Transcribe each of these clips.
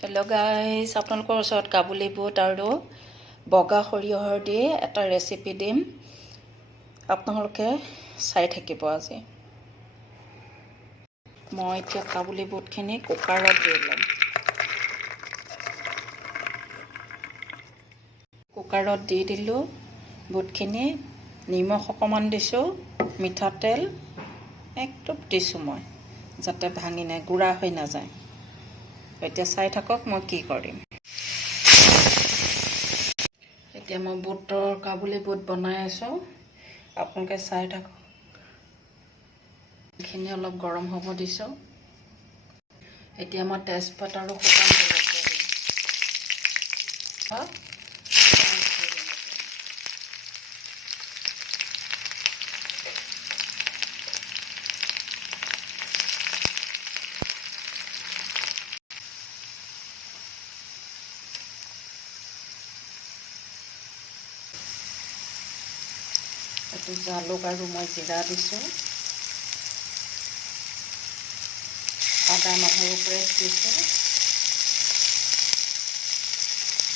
Hello' guys, আপোনালোকৰ ওচৰত কাবুলী বুট আৰু বগা সৰিয়হৰ দি এটা ৰেচিপি দিম। আপোনালোকে চাই থাকিব আজি। মই এতিয়া কাবুলী বুটখিনি কুকাৰত দি ল'ম। কুকাৰত দি দিলোঁ বুটখিনি, নিমখ অকণমান দিছোঁ, মিঠাতেল একদম দিছোঁ মই, যাতে ভাঙি নাই গুড়া হৈ নাযায়। এতিয়া চাই থাকক মই কি কৰিম। এতিয়া মই কাবুলী বুট বনাই আছোঁ, আপোনালোকে চাই থাকক। এইখিনি অলপ গৰম হ'ব দিছোঁ। এতিয়া মই তেজপাত আৰু শুকান জলকীয়া দিম। এইটো জালুক আৰু মই জিৰা দিছোঁ, আদা নহৰু পেষ্ট দিছোঁ,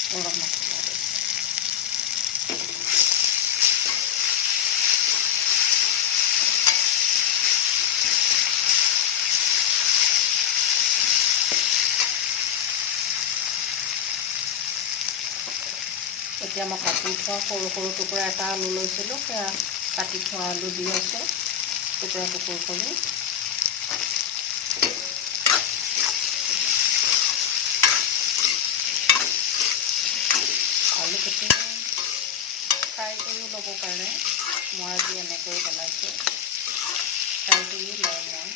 গৰম মছলা দিছোঁ। এতিয়া মই কাটি থোৱা সৰু সৰু টুকুৰা এটা আলু লৈছিলোঁ, সেয়া কাটি থোৱা আলু দি আছোঁ টুকুৰা টুকুৰ কৰি। আলুকেইটা ফ্ৰাই কৰিও ল'ব পাৰে, মই আজি এনেকৈ বনাইছোঁ। ফ্ৰাই কৰি লওঁ মই।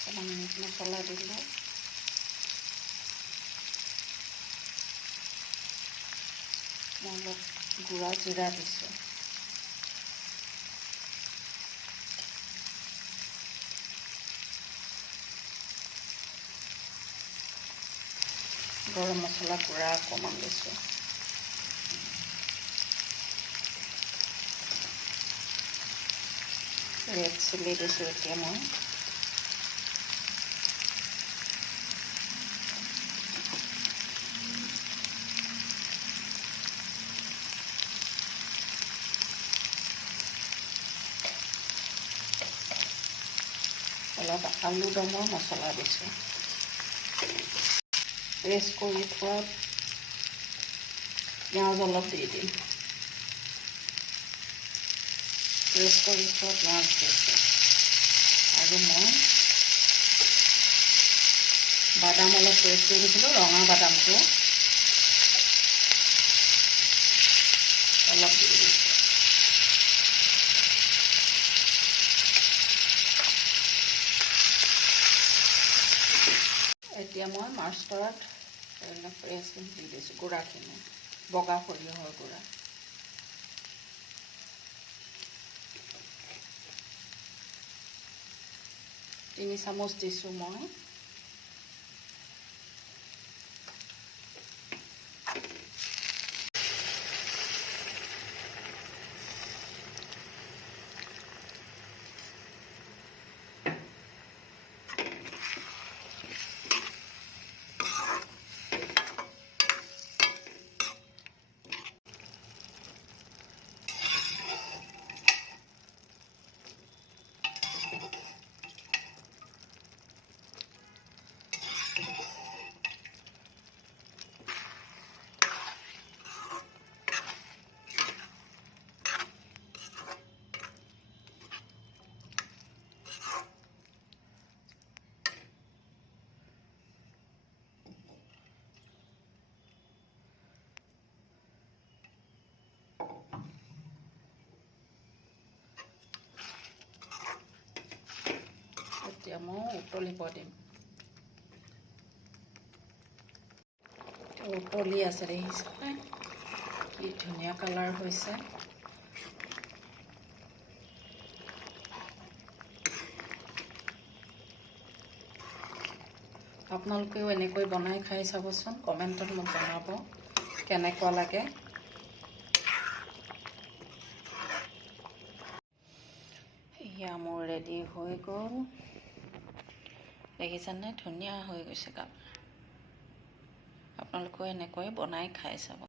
অকণমান মিট মছলা দিলোঁ, মই অলপ গুড়া জিৰা দিছোঁ। গৰম মছলা গুড়া অকণমান দিছোঁ। ৰেড চিলি দিছোঁ এতিয়া মই। অলপ আলু দমৰ মছলা দিছোঁ। পেষ্ট কৰি থোৱা পিঁয়াজ অলপ দি দিম। পেষ্ট কৰি থোৱা পিঁয়াজ দিছোঁ। আৰু মই বাদাম অলপ পেষ্ট কৰি দিছিলোঁ, ৰঙা বাদামটো অলপ দি দিছোঁ। এতিয়া মই মাছটাৰত পেষ্ট দি দিছোঁ, গুড়াখিনি বগা সৰিয়হৰ গুড়া। তিনি চামুচ দিছোঁ মই। এতিয়া মই উতলিব দিম। উতলি আছে, দেখিছেনে কি ধুনীয়া কালাৰ হৈছে। আপোনালোকেও এনেকৈ বনাই খাই চাবচোন, কমেণ্টত মোক জনাব কেনেকুৱা লাগে। এয়া মোৰ ৰেডি হৈ গ'ল, দেখিছেনে? ধুনীয়া হৈ গৈছে কালাৰ। আপোনালোকেও এনেকৈ বনাই খাই চাব।